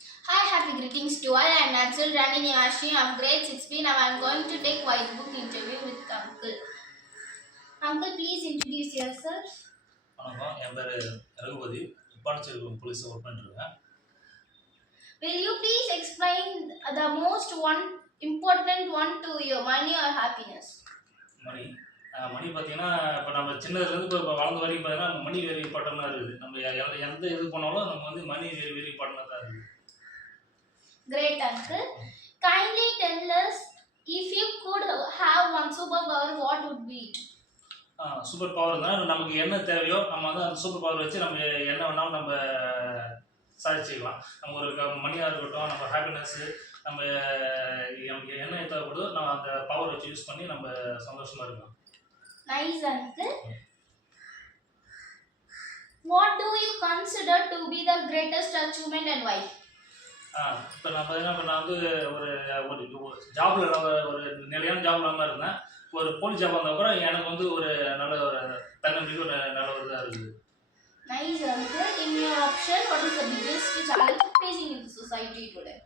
Hi, happy greetings to all. I am Naxal Rani Nivashi of grade 6B. Now I am going to take white book interview with Uncle. Uncle, please introduce yourself. வணக்கம், என் பேர் ரகுபதி. பாண்டிச்சேரி போலீஸில் work பண்ணிட்டுருக்கேன். Will you please explain the most important one to your money or happiness? மணி பார்த்தீங்கன்னா, இப்போ நம்ம சின்னதுலேருந்து இப்போ வளர்ந்த வரைக்கும் பார்த்தீங்கன்னா மணி வெரி இம்பார்ட்டண்டாக இருக்குது. நம்ம எந்த இது பண்ணாலும் நம்ம வந்து மணி வெரி வெரி இம்பார்ட்டண்டாக தான் இருக்குது. Great, Uncle. Kindly tell us, if you could have one superpower, what would be it? Super power தான். நமக்கு என்ன தேவையோ நம்ம வந்து அந்த சூப்பர் பவர் வச்சு நம்ம என்ன வேணாலும் நம்ம சாதிச்சுக்கலாம். நம்ம ஒரு மணியாக இருக்கட்டும், நம்ம ஹாப்பினஸ்ஸு, நம்ம நமக்கு என்ன தேவைப்படுதோ நம்ம அந்த பவர் வச்சு யூஸ் பண்ணி நம்ம சந்தோஷமாக இருக்கலாம். Nice, Uncle. What do you consider to be the greatest achievement and why? இப்போ நான் பார்த்தீங்கன்னா, இப்போ நான் வந்து ஒரு ஒரு ஜாபில் ஒரு நிலையான ஜாப் இல்லாமல் இருந்தேன். ஒரு போலீஸ் ஜாப் வந்தப்பறம் எனக்கு வந்து ஒரு நல்ல ஒரு தன்னம்பிக்கை ஒரு நல்ல ஒரு இதாக இருக்குது. Nice, Uncle. In your option, what is the biggest challenge facing in the society today?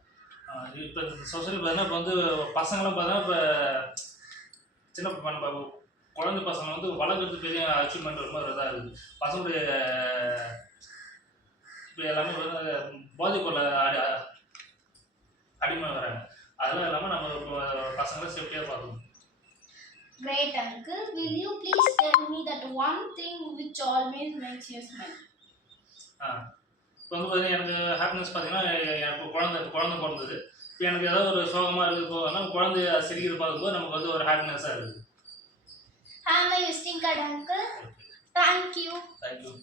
இப்போ சொசைட்டி பார்த்தீங்கன்னா, இப்போ வந்து பசங்களாம் பார்த்தீங்கன்னா, இப்போ சின்ன நம்ம குழந்தை பசங்க வந்து வளர்க்குறது பெரிய அச்சீவ்மெண்ட் ரொம்ப இதாக இருக்குது. பசங்களுடைய இப்போ எல்லாமே வந்து போதைப்பொருளை அடிமை வராங்க. அதெல்லாம் இல்லாமல் நம்ம இப்போ பசங்களை சேஃப்டியாக பார்க்கணும். Great, Uncle. Will you please tell me that one thing which always makes you smile? இப்போ வந்து பார்த்தீங்கன்னா, எனக்கு ஹாப்பினஸ் பார்த்தீங்கன்னா, எனக்கு குழந்தை பிறந்தது. இப்போ எனக்கு ஏதாவது ஒரு சோகமாக இருக்குது போதுன்னா குழந்தைய சிரிக்கிறது பார்க்கும்போது நமக்கு வந்து ஒரு ஹாப்பினஸாக இருக்குது. Have a visiting card, Uncle. Thank you. Thank you.